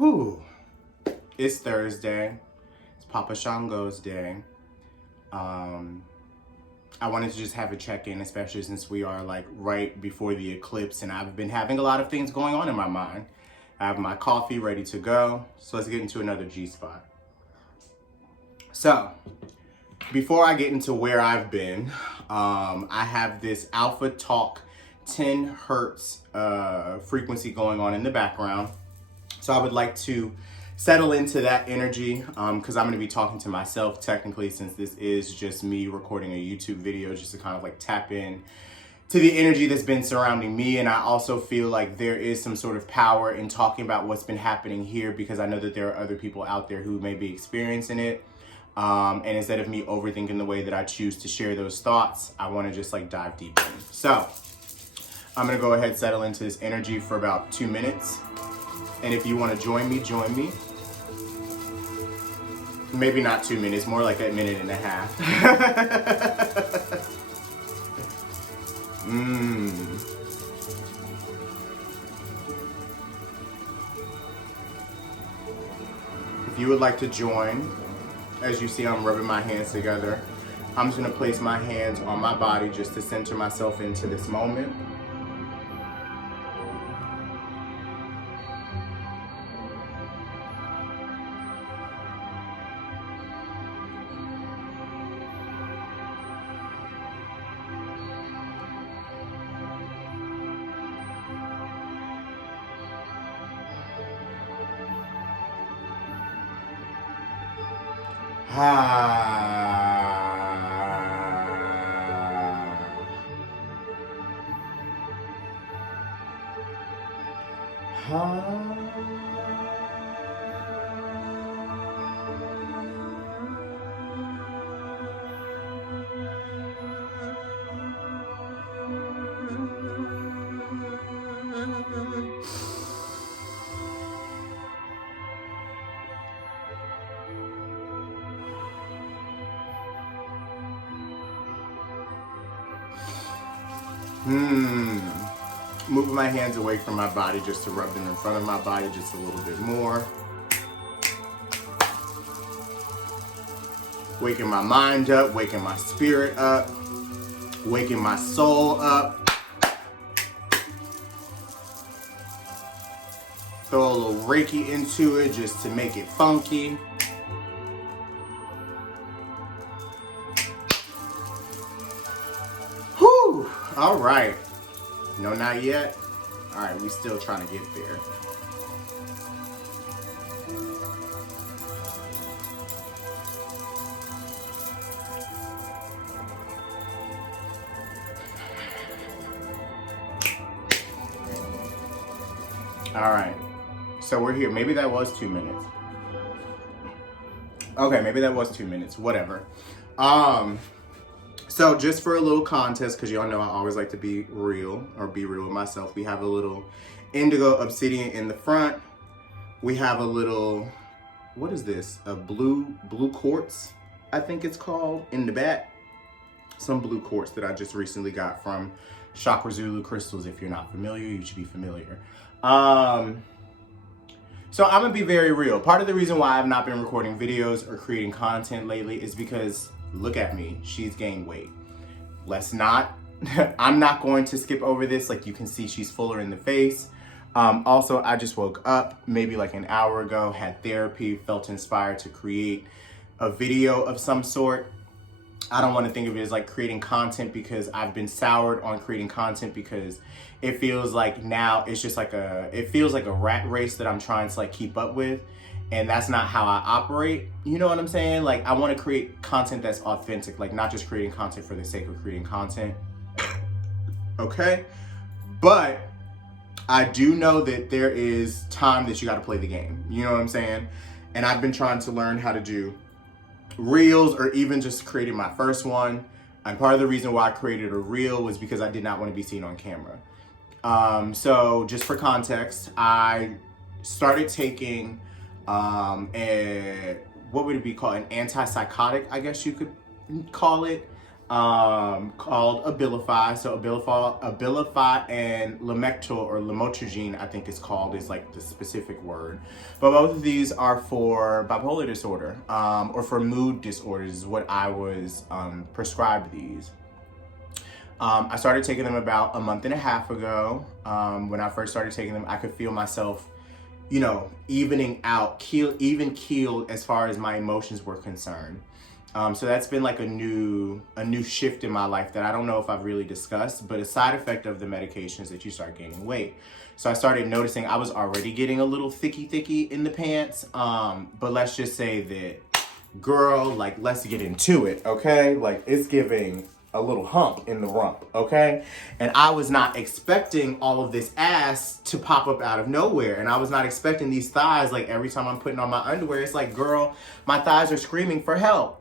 Whew. It's Thursday. It's Papa Shango's day. I wanted to just have a check-in, especially since we are like right before the eclipse and I've been having a lot of things going on in my mind. I have my coffee ready to go. So let's get into another G-spot. So before I get into where I've been, I have this Alpha Talk 10 hertz frequency going on in the background. So I would like to settle into that energy because I'm going to be talking to myself technically, since this is just me recording a YouTube video just to kind of like tap in to the energy that's been surrounding me. And I also feel like there is some sort of power in talking about what's been happening here, because I know that there are other people out there who may be experiencing it. And instead of me overthinking the way that I choose to share those thoughts, I want to just like dive deep in. So I'm going to go ahead and settle into this energy for about 2 minutes. And if you want to join me, join me. Maybe not 2 minutes, more like a minute and a half. If you would like to join, as you see, I'm rubbing my hands together. I'm just going to place my hands on my body just to center myself into this moment. Moving my hands away from my body just to rub them in front of my body just a little bit more. Waking my mind up, waking my spirit up, waking my soul up. Throw a little Reiki into it just to make it funky. Whew, all right. No, not yet. All right, we still trying to get there. All right, so we're here. Maybe that was 2 minutes. Okay, maybe that was 2 minutes, whatever. So just for a little context, because y'all know I always like to be real with myself, we have a little indigo obsidian in the front. We have a little, what is this? A blue quartz, I think it's called, in the back. Some blue quartz that I just recently got from Chakra Zulu Crystals. If you're not familiar, you should be familiar. So I'm gonna be very real. Part of the reason why I've not been recording videos or creating content lately is because, look at me, she's gained weight. Let's not, I'm not going to skip over this. Like you can see, she's fuller in the face. Also, I just woke up maybe like an hour ago, had therapy, felt inspired to create a video of some sort. I don't want to think of it as like creating content, because I've been soured on creating content, because it feels like now it's just like it feels like a rat race that I'm trying to like keep up with. And that's not how I operate. You know what I'm saying? Like I want to create content that's authentic, like not just creating content for the sake of creating content. Okay? But I do know that there is time that you got to play the game. You know what I'm saying? And I've been trying to learn how to do reels, or even just creating my first one. And part of the reason why I created a reel was because I did not want to be seen on camera. So just for context, I started taking what would it be called? An antipsychotic, I guess you could call it. called Abilify. So Abilify and Lamictal or lamotrigine, I think it's called, is like the specific word. But both of these are for bipolar disorder, or for mood disorders is what I was prescribed these. I started taking them about a month and a half ago. When I first started taking them, I could feel myself, you know, evening out, even keeled as far as my emotions were concerned. So that's been like a new shift in my life that I don't know if I've really discussed, but a side effect of the medication is that you start gaining weight. So I started noticing I was already getting a little thicky in the pants. But let's just say that, girl, like, let's get into it, okay? Like, it's giving a little hump in the rump, okay? And I was not expecting all of this ass to pop up out of nowhere. And I was not expecting these thighs, like every time I'm putting on my underwear, it's like, girl, my thighs are screaming for help.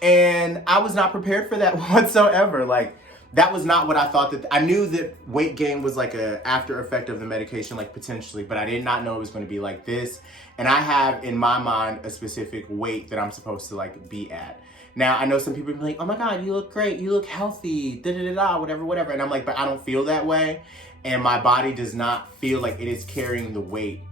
And I was not prepared for that whatsoever. Like, that was not what I thought. That I knew that weight gain was like a after effect of the medication, like potentially, but I did not know it was going to be like this. And I have in my mind a specific weight that I'm supposed to like be at. Now, I know some people are like, oh my God, you look great. You look healthy, whatever. And I'm like, but I don't feel that way. And my body does not feel like it is carrying the weight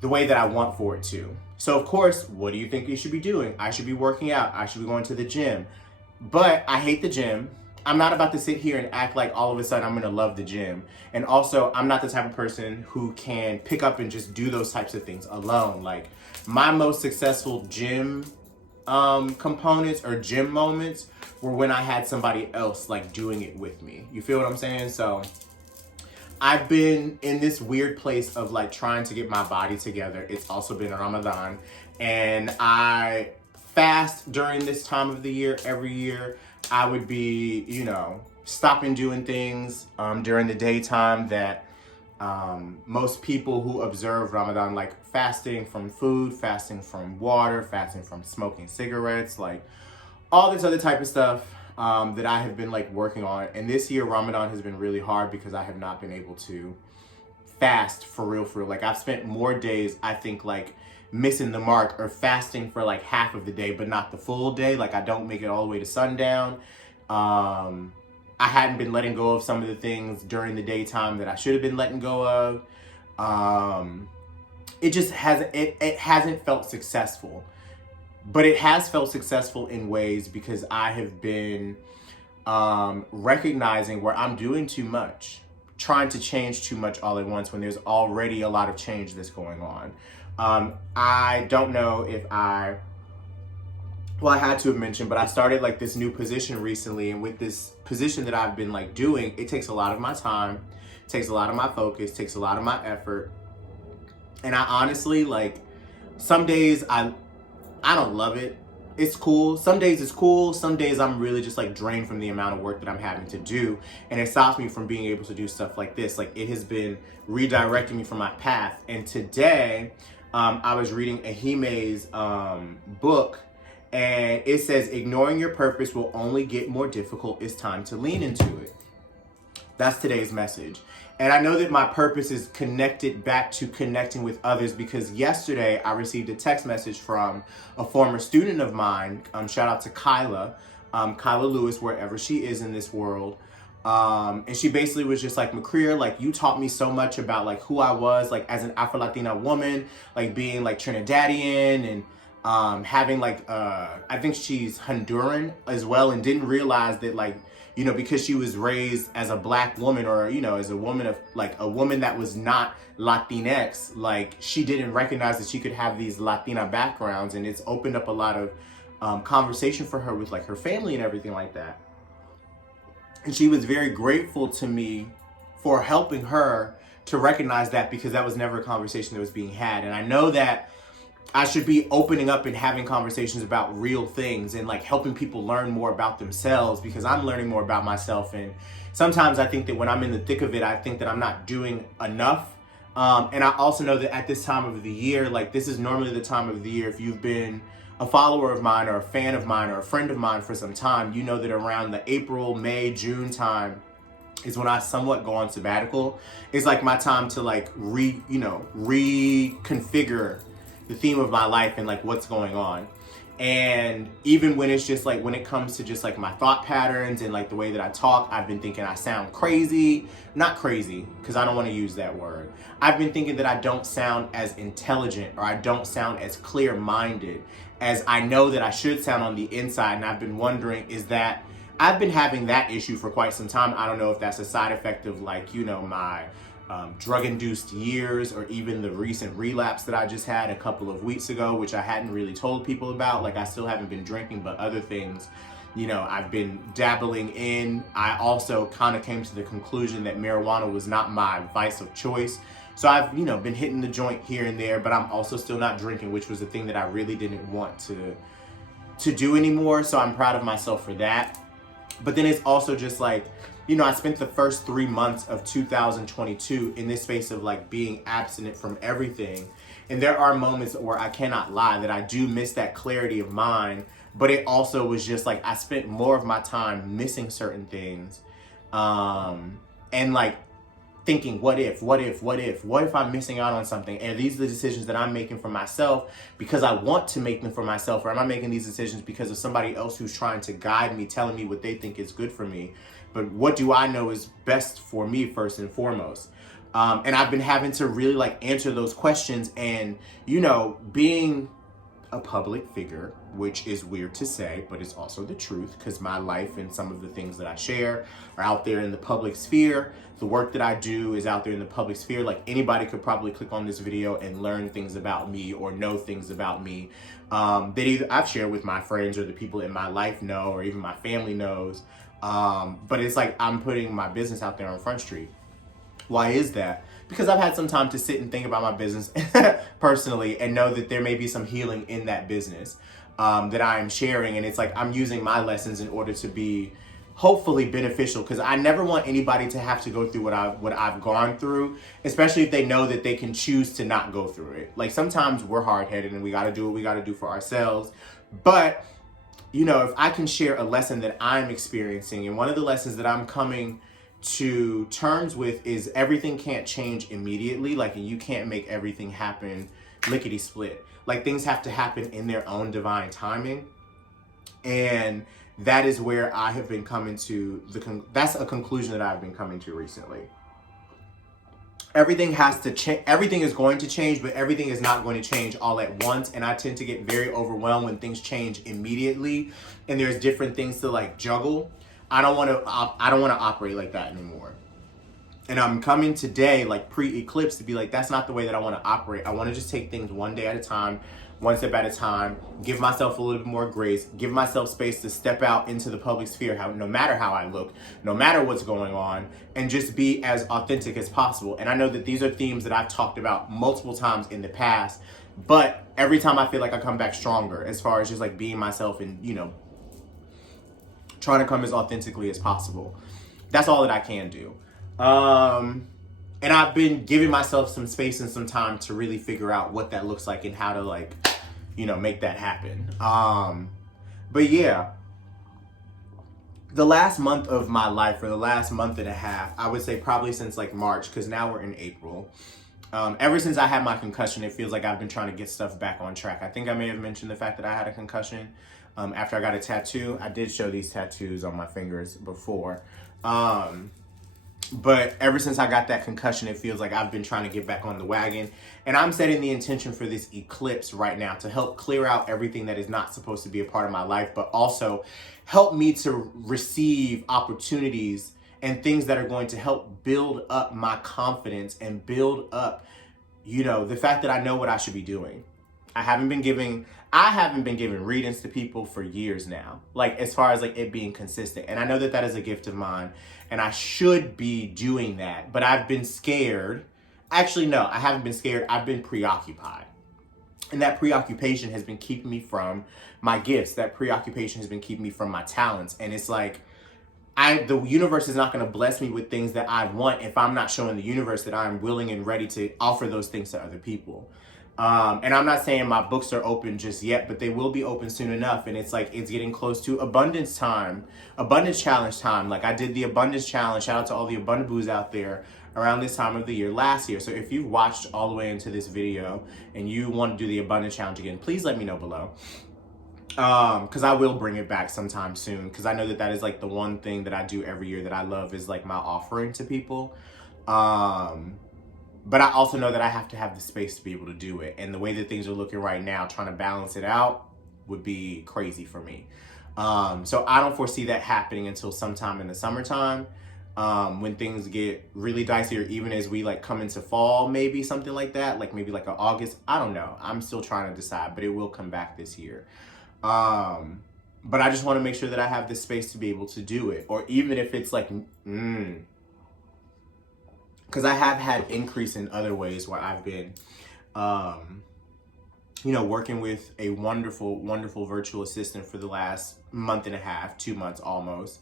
the way that I want for it to. So of course, what do you think you should be doing? I should be working out. I should be going to the gym. But I hate the gym. I'm not about to sit here and act like all of a sudden I'm gonna love the gym. And also, I'm not the type of person who can pick up and just do those types of things alone. Like, my most successful gym components or gym moments were when I had somebody else like doing it with me. You feel what I'm saying? So I've been in this weird place of like trying to get my body together. It's also been Ramadan, and I fast during this time of the year. Every year I would be, you know, stopping doing things during the daytime that most people who observe Ramadan, like fasting from food, fasting from water, fasting from smoking cigarettes, like all this other type of stuff that I have been like working on. And this year Ramadan has been really hard because I have not been able to fast for real. Like, I've spent more days, I think, like missing the mark or fasting for like half of the day, but not the full day. Like, I don't make it all the way to sundown. I hadn't been letting go of some of the things during the daytime that I should have been letting go of. It just hasn't, it hasn't felt successful. But it has felt successful in ways because I have been recognizing where I'm doing too much, trying to change too much all at once when there's already a lot of change that's going on. I don't know if I had to have mentioned, but I started like this new position recently. And with this position that I've been like doing, it takes a lot of my time, takes a lot of my focus, takes a lot of my effort. And I honestly, like, some days I don't love it. It's cool. Some days it's cool. Some days I'm really just like drained from the amount of work that I'm having to do. And it stops me from being able to do stuff like this. Like, it has been redirecting me from my path. And today I was reading Ahime's book, and it says, ignoring your purpose will only get more difficult. It's time to lean into it. That's today's message. And I know that my purpose is connected back to connecting with others, because yesterday I received a text message from a former student of mine. Shout out to Kyla Lewis, wherever she is in this world. And she basically was just like, McCreer, like, you taught me so much about like who I was, like as an Afro-Latina woman, like being like Trinidadian and having like, I think she's Honduran as well, and didn't realize that, like, you know, because she was raised as a Black woman, or, you know, as a woman of like a woman that was not Latinx, like she didn't recognize that she could have these Latina backgrounds. And it's opened up a lot of conversation for her with like her family and everything like that. And she was very grateful to me for helping her to recognize that, because that was never a conversation that was being had. And I know that I should be opening up and having conversations about real things and like helping people learn more about themselves, because I'm learning more about myself. And sometimes I think that when I'm in the thick of it, I think that I'm not doing enough. And I also know that at this time of the year, like, this is normally the time of the year, if you've been a follower of mine or a fan of mine or a friend of mine for some time, you know that around the April, May, June time is when I somewhat go on sabbatical. It's like my time to like reconfigure the theme of my life and like what's going on. And even when it's just like, when it comes to just like my thought patterns and like the way that I talk, I've been thinking I sound crazy. Not crazy, because I don't want to use that word. I've been thinking that I don't sound as intelligent, or I don't sound as clear-minded as I know that I should sound on the inside. And I've been wondering, is that, I've been having that issue for quite some time. I don't know if that's a side effect of like, you know, my drug-induced years, or even the recent relapse that I just had a couple of weeks ago, which I hadn't really told people about. Like, I still haven't been drinking, but other things, you know, I've been dabbling in. I also kind of came to the conclusion that marijuana was not my vice of choice. So I've, you know, been hitting the joint here and there, but I'm also still not drinking, which was a thing that I really didn't want to do anymore. So I'm proud of myself for that. But then it's also just like, you know, I spent the first 3 months of 2022 in this space of like being abstinent from everything. And there are moments where I cannot lie that I do miss that clarity of mind. But it also was just like, I spent more of my time missing certain things. And like thinking, what if I'm missing out on something? And these are the decisions that I'm making for myself because I want to make them for myself? Or am I making these decisions because of somebody else who's trying to guide me, telling me what they think is good for me? But what do I know is best for me first and foremost? And I've been having to really like answer those questions. And, you know, being a public figure, which is weird to say, but it's also the truth, because my life and some of the things that I share are out there in the public sphere. The work that I do is out there in the public sphere. Like, anybody could probably click on this video and learn things about me or know things about me that either I've shared with my friends or the people in my life know, or even my family knows. But it's like I'm putting my business out there on Front Street. Why is that? Because I've had some time to sit and think about my business personally, and know that there may be some healing in that business that I am sharing. And it's like I'm using my lessons in order to be hopefully beneficial, because I never want anybody to have to go through what I've gone through, especially if they know that they can choose to not go through it. Like, sometimes we're hard-headed and we got to do what we got to do for ourselves. But, you know, if I can share a lesson that I'm experiencing, and one of the lessons that I'm coming to terms with is everything can't change immediately. Like, you can't make everything happen lickety split. Like, things have to happen in their own divine timing. And that is where I have been coming to that's a conclusion that I've been coming to recently. Everything has to change. Everything is going to change, but everything is not going to change all at once. And I tend to get very overwhelmed when things change immediately and there's different things to like juggle. I don't want to operate like that anymore. And I'm coming today, like pre-eclipse, to be like, that's not the way that I want to operate. I want to just take things one day at a time, one step at a time, give myself a little bit more grace, give myself space to step out into the public sphere, no matter how I look, no matter what's going on, and just be as authentic as possible. And I know that these are themes that I've talked about multiple times in the past, but every time I feel like I come back stronger as far as just like being myself and, you know, trying to come as authentically as possible. That's all that I can do. And I've been giving myself some space and some time to really figure out what that looks like and how to, like, you know, make that happen. But yeah, the last month of my life, or the last month and a half, I would say probably since like March, because now we're in April. Ever since I had my concussion, it feels like I've been trying to get stuff back on track. I think I may have mentioned the fact that I had a concussion after I got a tattoo. I did show these tattoos on my fingers before. But ever since I got that concussion, it feels like I've been trying to get back on the wagon. And I'm setting the intention for this eclipse right now to help clear out everything that is not supposed to be a part of my life, but also help me to receive opportunities and things that are going to help build up my confidence and build up, you know, the fact that I know what I should be doing. I haven't been giving readings to people for years now, like as far as like it being consistent. And I know that that is a gift of mine and I should be doing that, but I've been scared. Actually, no, I haven't been scared. I've been preoccupied. And that preoccupation has been keeping me from my gifts. That preoccupation has been keeping me from my talents. And it's like, the universe is not going to bless me with things that I want if I'm not showing the universe that I'm willing and ready to offer those things to other people. And I'm not saying my books are open just yet, but they will be open soon enough. And it's like, it's getting close to abundance time, abundance challenge time. Like I did the abundance challenge. Shout out to all the abundant boos out there around this time of the year last year. So if you've watched all the way into this video and you want to do the abundance challenge again, please let me know below. Because I will bring it back sometime soon, because I know that that is like the one thing that I do every year that I love, is like my offering to people. But I also know that I have to have the space to be able to do it. And the way that things are looking right now, trying to balance it out would be crazy for me. So I don't foresee that happening until sometime in the summertime, when things get really dicey, or even as we like come into fall, maybe something like that, like maybe like a August. I don't know. I'm still trying to decide, but it will come back this year. But I just want to make sure that I have the space to be able to do it, or even if it's like, because I have had increase in other ways where I've been, working with a wonderful, wonderful virtual assistant for the last month and a half, 2 months almost.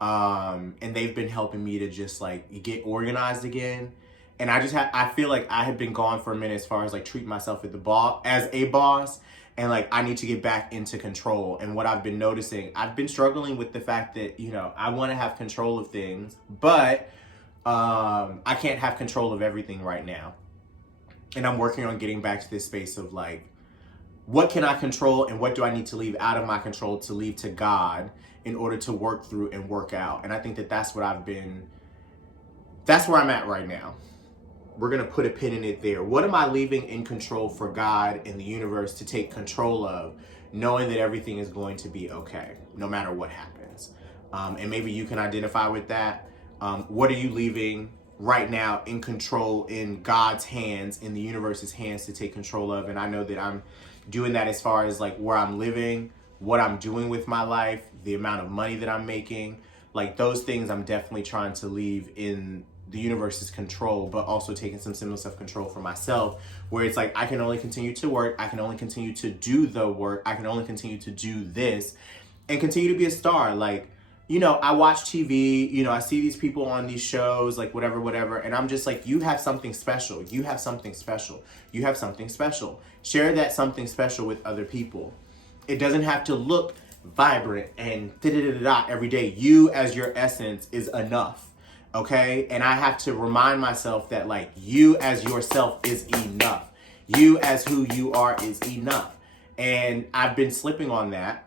And they've been helping me to just like get organized again. And I feel like I have been gone for a minute as far as like treating myself as a boss. And like, I need to get back into control. And what I've been noticing, I've been struggling with the fact that, I want to have control of things, but I can't have control of everything right now. And I'm working on getting back to this space of like, what can I control and what do I need to leave out of my control to leave to God in order to work through and work out. And I think that that's where I'm at right now. We're going to put a pin in it there. What am I leaving in control for God and the universe to take control of, knowing that everything is going to be okay, no matter what happens? And maybe you can identify with that. What are you leaving right now in control, in God's hands, in the universe's hands to take control of? And I know that I'm doing that as far as like where I'm living, what I'm doing with my life, the amount of money that I'm making, like those things I'm definitely trying to leave in the universe's control, but also taking some semblance of control for myself, where it's like, I can only continue to work. I can only continue to do the work. I can only continue to do this and continue to be a star. Like, I watch TV, I see these people on these shows, like whatever. And I'm just like, you have something special. You have something special. You have something special. Share that something special with other people. It doesn't have to look vibrant and da-da-da-da-da every day. You as your essence is enough. Okay? And I have to remind myself that like, you as yourself is enough. You as who you are is enough. And I've been slipping on that.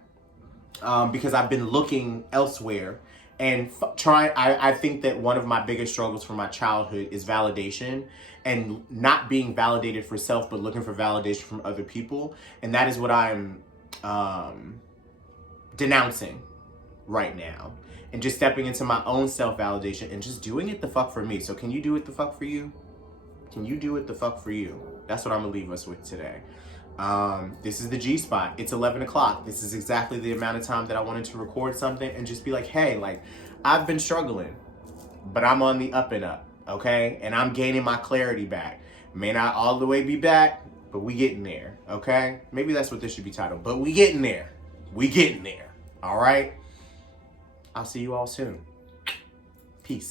Because I've been looking elsewhere and I think that one of my biggest struggles from my childhood is validation, and not being validated for self, but looking for validation from other people. And that is what I'm denouncing right now, and just stepping into my own self-validation and just doing it the fuck for me. So can you do it the fuck for you? Can you do it the fuck for you? That's what I'm gonna leave us with today. This is the G spot. It's 11 o'clock. This is exactly the amount of time that I wanted to record something and just be like, hey, like, I've been struggling, but I'm on the up and up, okay? And I'm gaining my clarity back. May not all the way be back, but we getting there, okay? Maybe that's what this should be titled, but we getting there. We getting there, all right? I'll see you all soon. Peace.